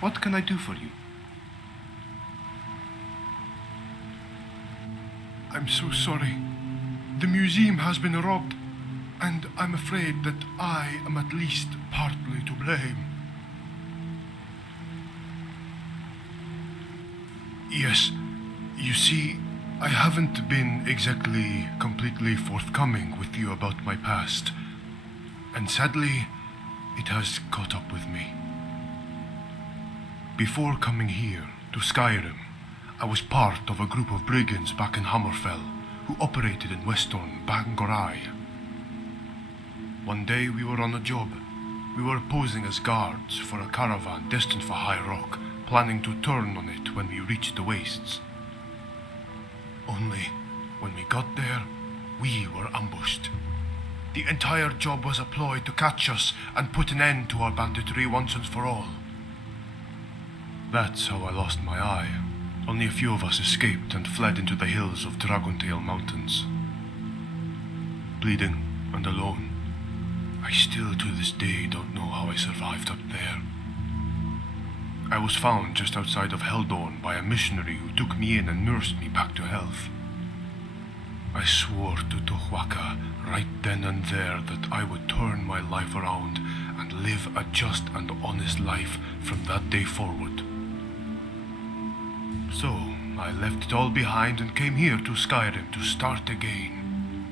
What can I do for you? I'm so sorry. The museum has been robbed, and I'm afraid that I am at least partly to blame. Yes, you see, I haven't been exactly completely forthcoming with you about my past, and sadly, it has caught up with me. Before coming here to Skyrim, I was part of a group of brigands back in Hammerfell who operated in western Bangorai. One day we were on a job. We were posing as guards for a caravan destined for High Rock, planning to turn on it when we reached the wastes. Only, when we got there, we were ambushed. The entire job was a ploy to catch us and put an end to our banditry once and for all. That's how I lost my eye. Only a few of us escaped and fled into the hills of Dragontail Mountains. Bleeding and alone, I still to this day don't know how I survived up there. I was found just outside of Heldorn by a missionary who took me in and nursed me back to health. I swore to Tohwaka right then and there that I would turn my life around and live a just and honest life from that day forward. So, I left it all behind and came here to Skyrim to start again.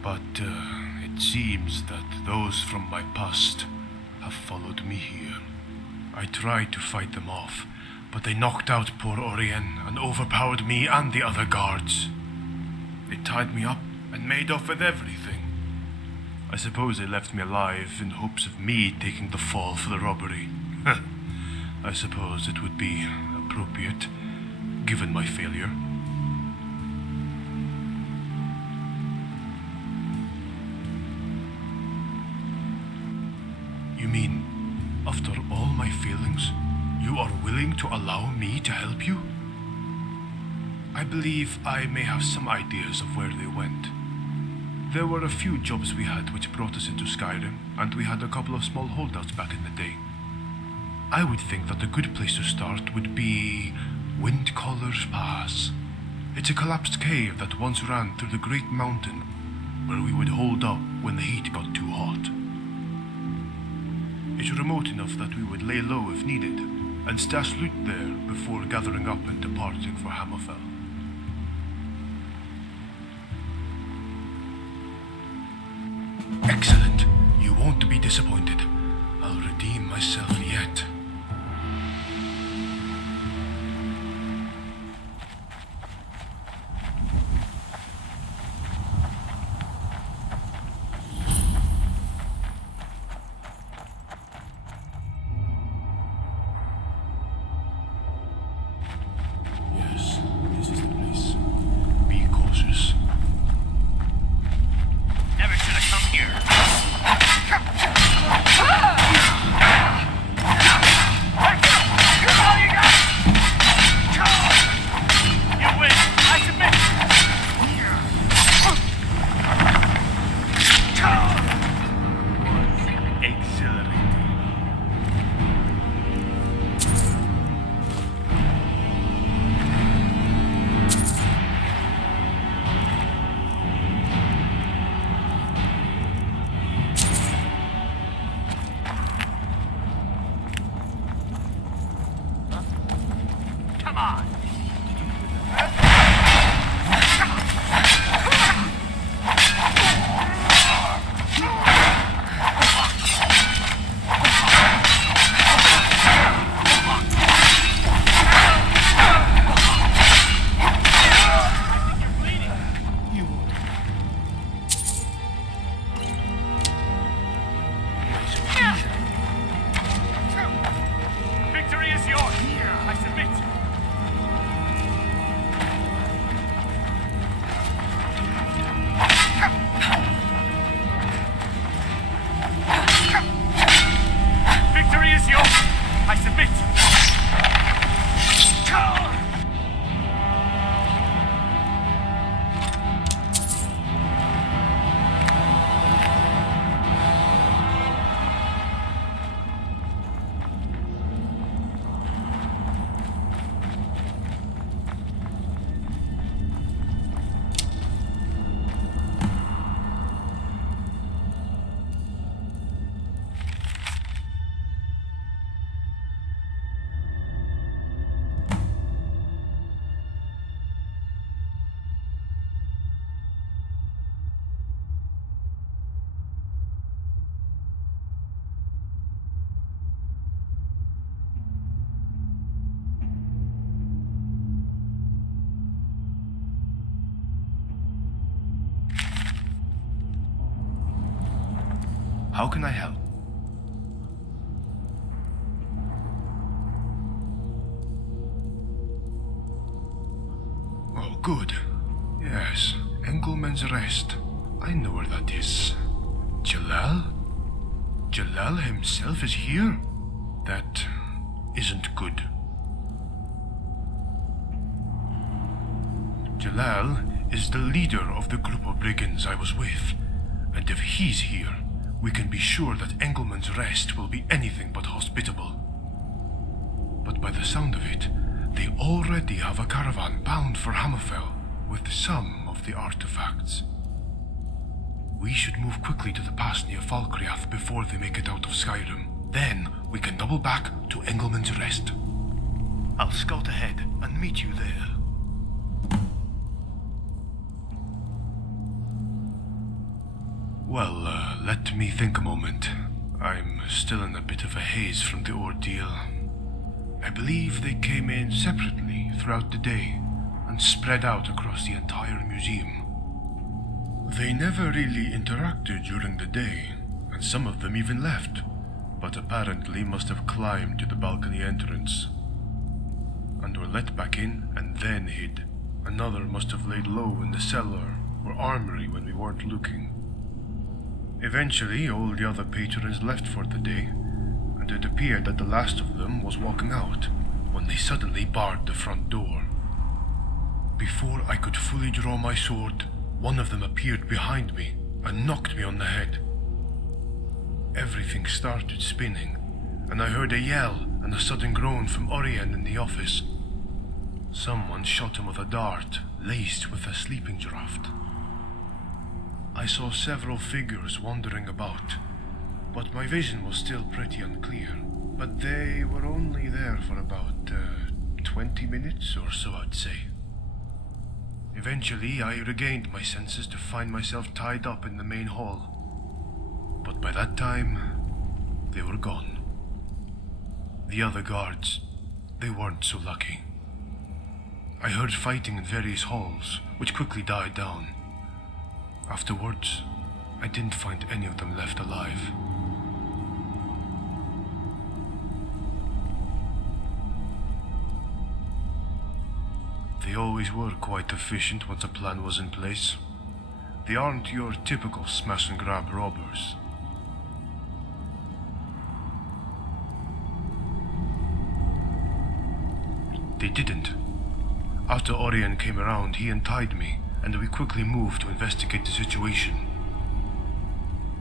But it seems that those from my past have followed me here. I tried to fight them off, but they knocked out poor Orien and overpowered me and the other guards. They tied me up and made off with everything. I suppose they left me alive in hopes of me taking the fall for the robbery. I suppose it would be appropriate, given my failure. You mean, after all my failings, you are willing to allow me to help you? I believe I may have some ideas of where they went. There were a few jobs we had which brought us into Skyrim, and we had a couple of small holdouts back in the day. I would think that a good place to start would be Windcaller's Pass. It's a collapsed cave that once ran through the Great Mountain, where we would hold up when the heat got too hot. It's remote enough that we would lay low if needed, and stash loot there before gathering up and departing for Hammerfell. Excellent! You won't be disappointed. I'll redeem myself yet. Yes, this is the place. Be cautious. Never should have come here. All you got. You win. I submit. Exhilarating. Come on. You won't. Victory is yours. I submit. How can I help? Oh, good. Yes, Engelmann's Rest. I know where that is. Jelal? Jelal himself is here? That isn't good. Jelal is the leader of the group of brigands I was with, and if he's here, we can be sure that Engelmann's Rest will be anything but hospitable. But by the sound of it, they already have a caravan bound for Hammerfell with some of the artifacts. We should move quickly to the pass near Falkreath before they make it out of Skyrim. Then we can double back to Engelmann's Rest. I'll scout ahead and meet you there. Well, let me think a moment. I'm still in a bit of a haze from the ordeal. I believe they came in separately throughout the day and spread out across the entire museum. They never really interacted during the day, and some of them even left, but apparently must have climbed to the balcony entrance and were let back in and then hid. Another must have laid low in the cellar or armory when we weren't looking. Eventually, all the other patrons left for the day, and it appeared that the last of them was walking out when they suddenly barred the front door. Before I could fully draw my sword, one of them appeared behind me and knocked me on the head. Everything started spinning, and I heard a yell and a sudden groan from Orien in the office. Someone shot him with a dart, laced with a sleeping draught. I saw several figures wandering about, but my vision was still pretty unclear. But they were only there for about 20 minutes or so, I'd say. Eventually, I regained my senses to find myself tied up in the main hall. But by that time, they were gone. The other guards, they weren't so lucky. I heard fighting in various halls, which quickly died down. Afterwards, I didn't find any of them left alive. They always were quite efficient once a plan was in place. They aren't your typical smash and grab robbers. They didn't. After Orien came around, he untied me, and we quickly moved to investigate the situation.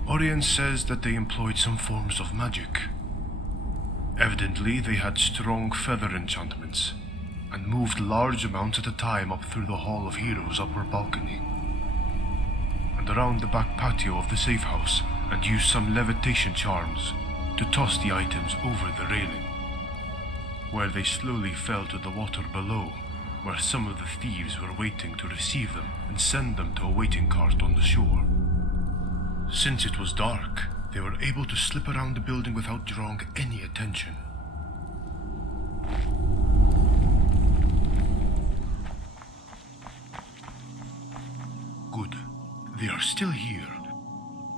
Orien says that they employed some forms of magic. Evidently, they had strong feather enchantments, and moved large amounts at a time up through the Hall of Heroes' upper balcony, and around the back patio of the safe house, and used some levitation charms to toss the items over the railing, where they slowly fell to the water below, where some of the thieves were waiting to receive them and send them to a waiting cart on the shore. Since it was dark, they were able to slip around the building without drawing any attention. Good. They are still here.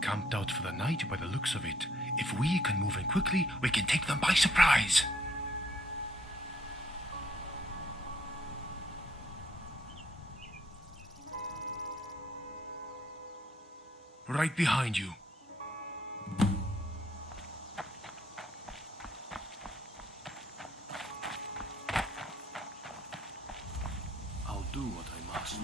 Camped out for the night by the looks of it. If we can move in quickly, we can take them by surprise. Right behind you. I'll do what I must.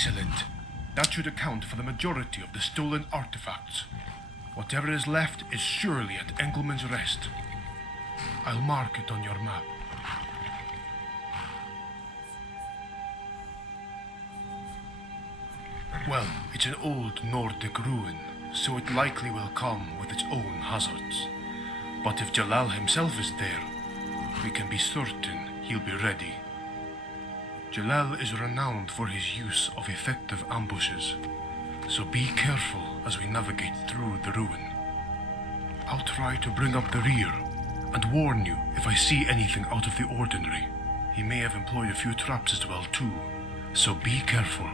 Excellent. That should account for the majority of the stolen artifacts. Whatever is left is surely at Engelmann's Rest. I'll mark it on your map. Well, it's an old Nordic ruin, so it likely will come with its own hazards. But if Jelal himself is there, we can be certain he'll be ready. Jelal is renowned for his use of effective ambushes, so be careful as we navigate through the ruin. I'll try to bring up the rear and warn you if I see anything out of the ordinary. He may have employed a few traps as well too, so be careful.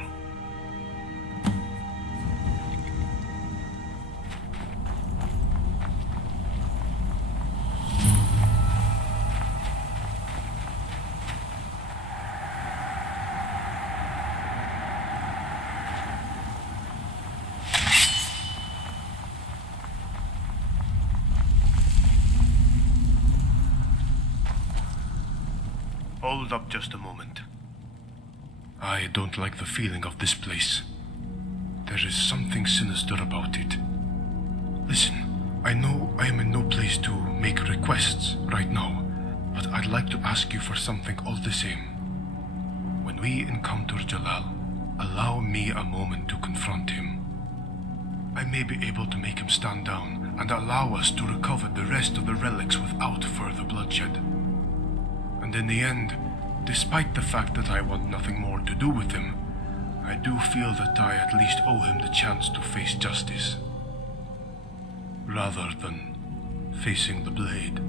Hold up just a moment. I don't like the feeling of this place. There is something sinister about it. Listen, I know I am in no place to make requests right now, but I'd like to ask you for something all the same. When we encounter Jelal, allow me a moment to confront him. I may be able to make him stand down and allow us to recover the rest of the relics without further bloodshed. And in the end, despite the fact that I want nothing more to do with him, I do feel that I at least owe him the chance to face justice, rather than facing the blade.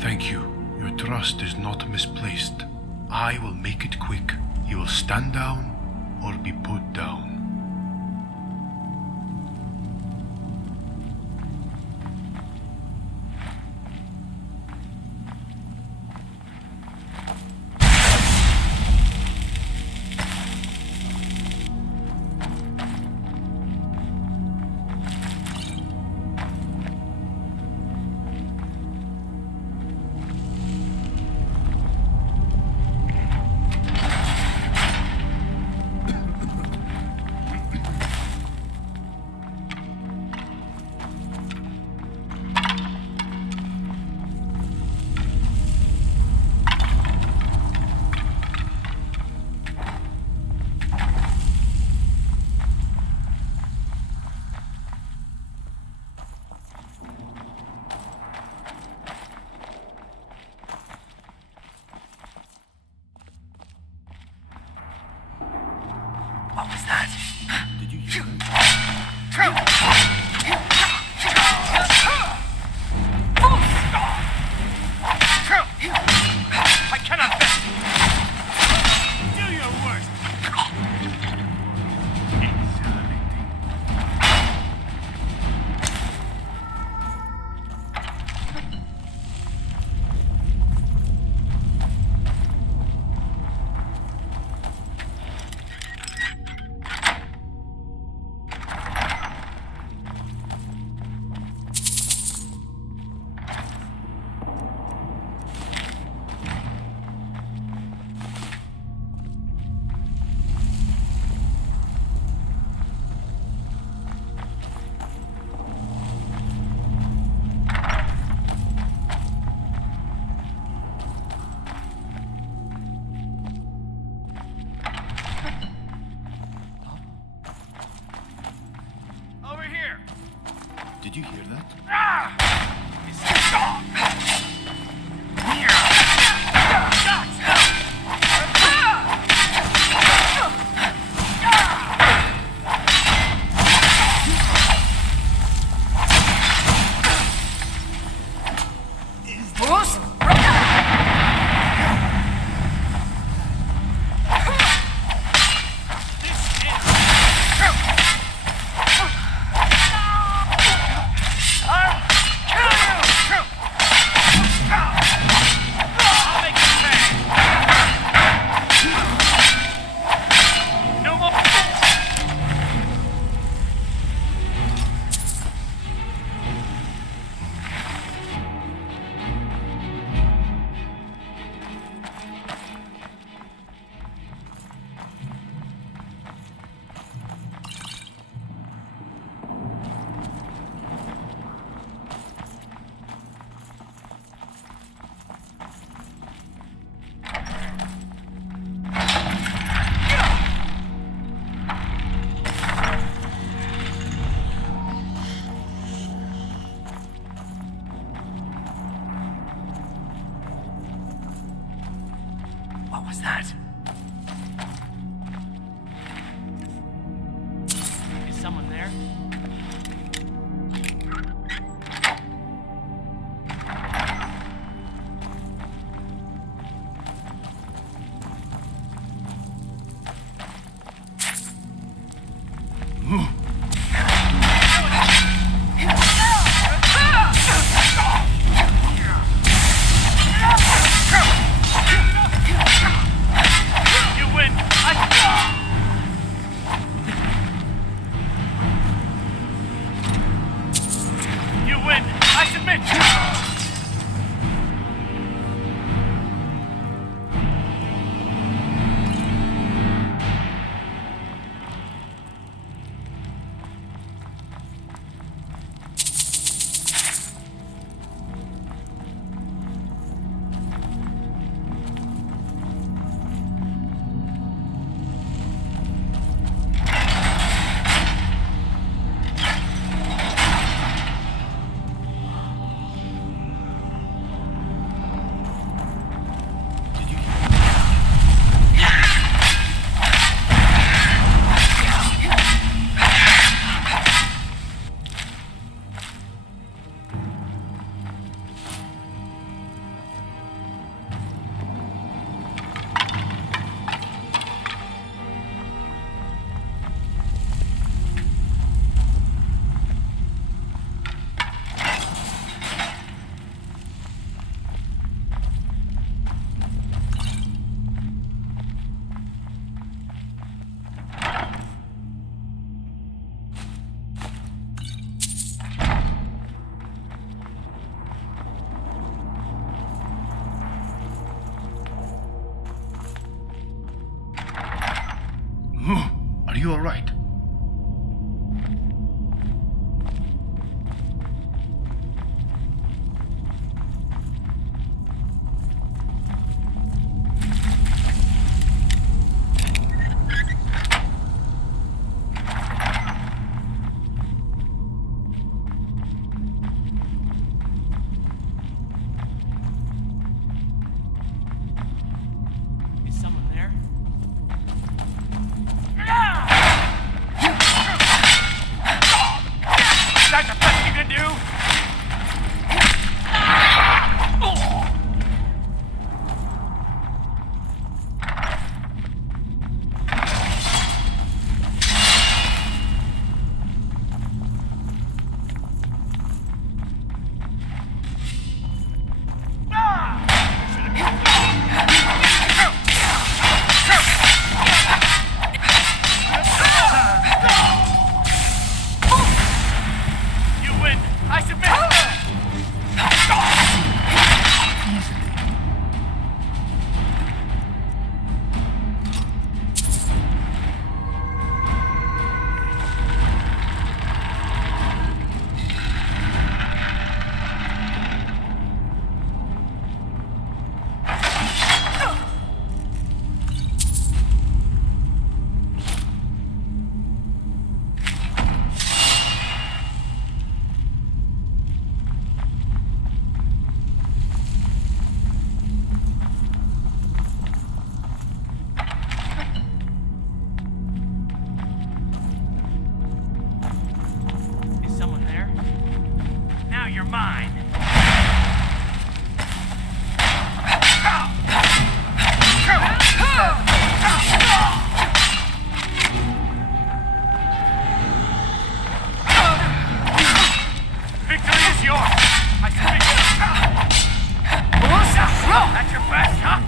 Thank you. Your trust is not misplaced. I will make it quick. You will stand down or be put down. What was that? Did you hear that? I cannot bear. Do your worst. Over here. Did you hear that? I'll kill was that? Is someone there? Are you all right? Is someone there? That's the best you can do? You win! I submit! Is someone there? Now you're mine! Victory is yours! I submit! That's your best, huh?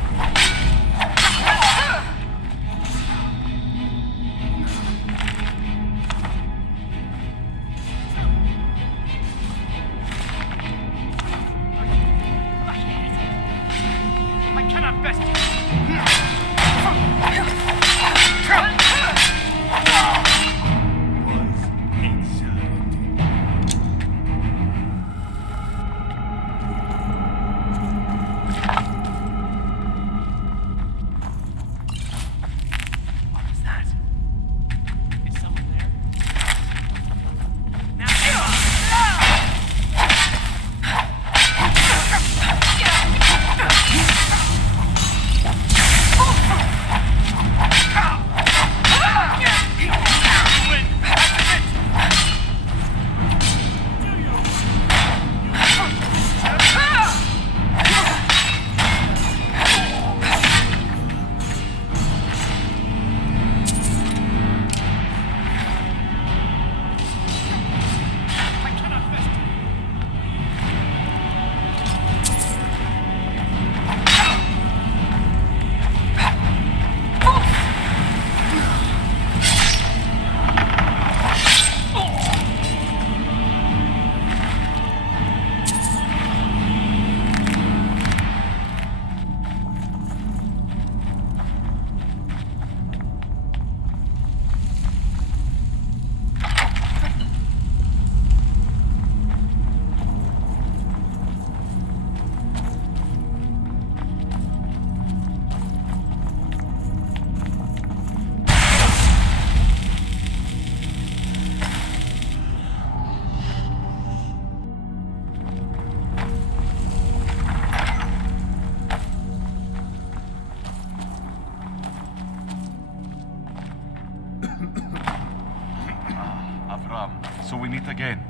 Avram, so we meet again.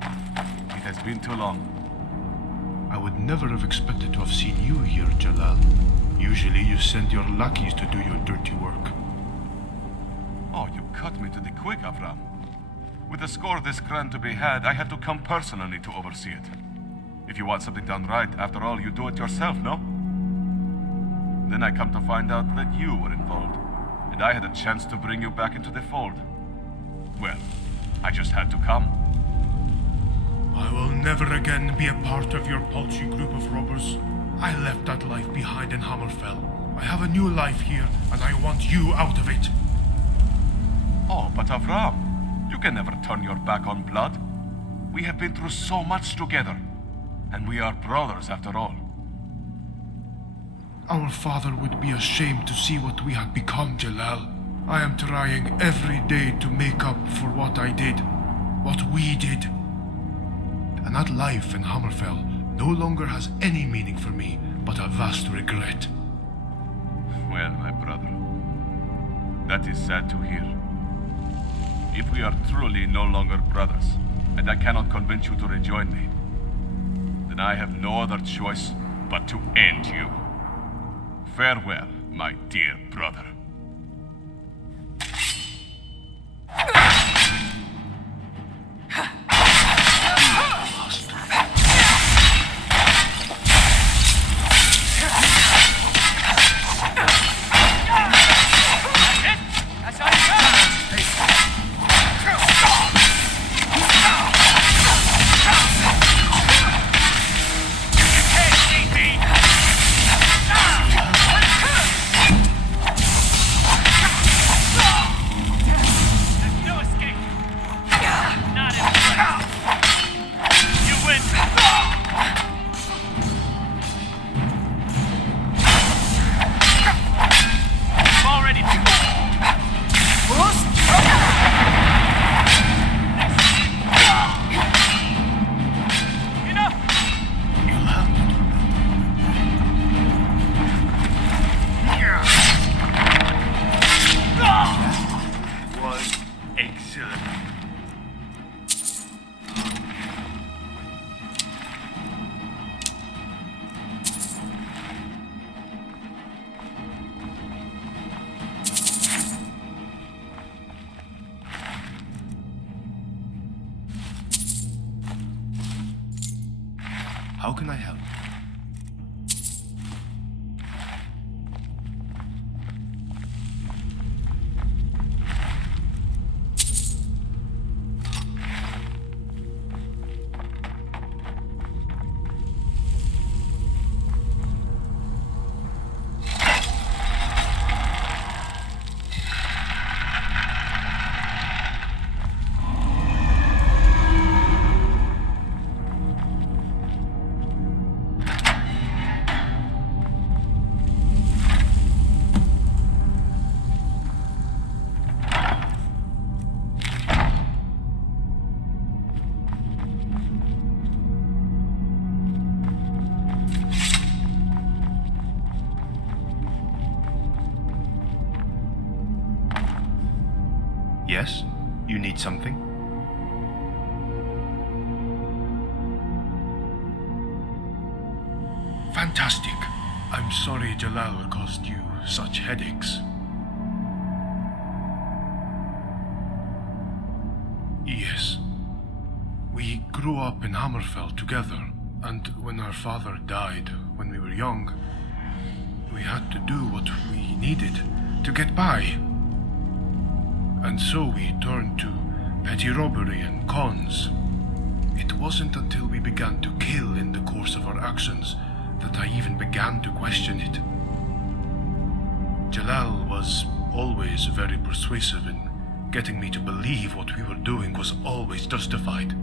It has been too long. I would never have expected to have seen you here, Jelal. Usually you send your lackeys to do your dirty work. Oh, you cut me to the quick, Avram. With a score this grand to be had, I had to come personally to oversee it. If you want something done right, after all, you do it yourself, no? Then I come to find out that you were involved, and I had a chance to bring you back into the fold. Well, I just had to come. I will never again be a part of your paltry group of robbers. I left that life behind in Hammerfell. I have a new life here, and I want you out of it. Oh, but Avram, you can never turn your back on blood. We have been through so much together, and we are brothers after all. Our father would be ashamed to see what we had become, Jelal. I am trying every day to make up for what I did, what we did. And that life in Hammerfell no longer has any meaning for me, but a vast regret. Well, my brother, that is sad to hear. If we are truly no longer brothers, and I cannot convince you to rejoin me, then I have no other choice but to end you. Farewell, my dear brother. How can I help? Yes? You need something? Fantastic. I'm sorry Jelal caused you such headaches. Yes. We grew up in Hammerfell together, and when our father died when we were young, we had to do what we needed to get by. And so we turned to petty robbery and cons. It wasn't until we began to kill in the course of our actions that I even began to question it. Jelal was always very persuasive in getting me to believe what we were doing was always justified.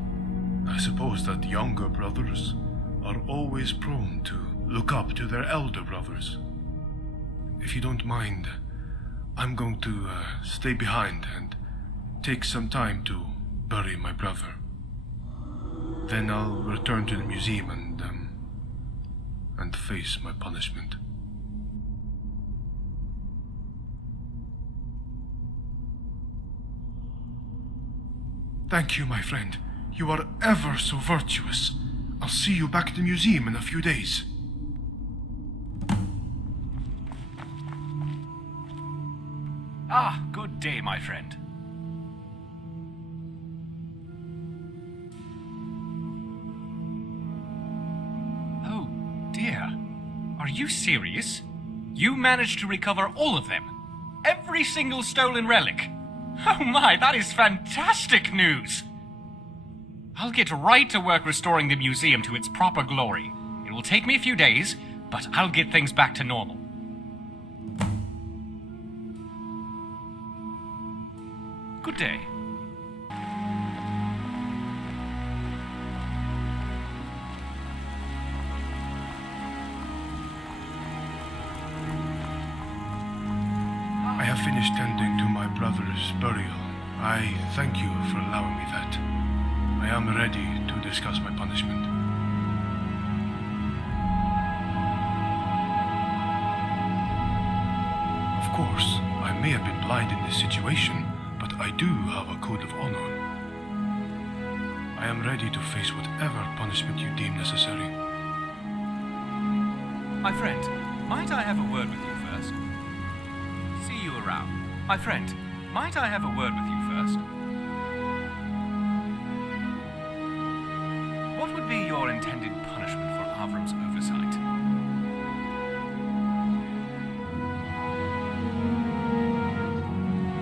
I suppose that younger brothers are always prone to look up to their elder brothers. If you don't mind, I'm going to stay behind and take some time to bury my brother. Then I'll return to the museum and face my punishment. Thank you, my friend. You are ever so virtuous. I'll see you back at the museum in a few days. Ah, good day, my friend. Oh, dear. Are you serious? You managed to recover all of them? Every single stolen relic? Oh my, that is fantastic news! I'll get right to work restoring the museum to its proper glory. It will take me a few days, but I'll get things back to normal. Good day. I have finished tending to my brother's burial. I thank you for allowing me that. I am ready to discuss my punishment. Of course, I may have been blind in this situation, but I do have a code of honor. I am ready to face whatever punishment you deem necessary. My friend, might I have a word with you first? See you around. My friend, might I have a word with you first? What would be your intended punishment for Avram's oversight?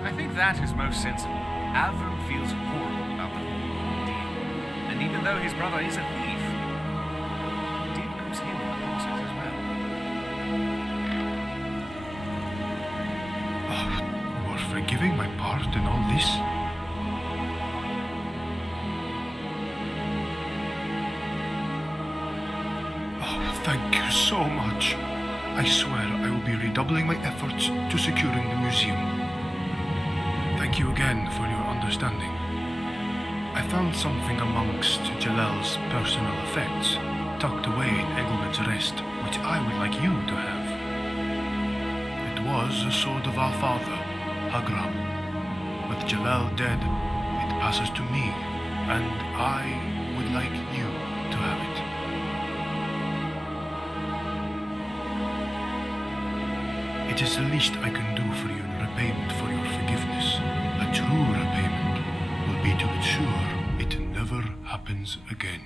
I think that is most sensible. Avram feels horrible about the whole ordeal. And even though his brother is a thief, he did lose him in the process as well. You are forgiving my part in all this? Thank you so much. I swear I will be redoubling my efforts to securing the museum. Thank you again for your understanding. I found something amongst Jelal's personal effects, tucked away in Engelmann's rest, which I would like you to have. It was a sword of our father, Avram. With Jelal dead, it passes to me, and I would like you to have it. It is the least I can do for you in repayment for your forgiveness. A true repayment will be to ensure it never happens again.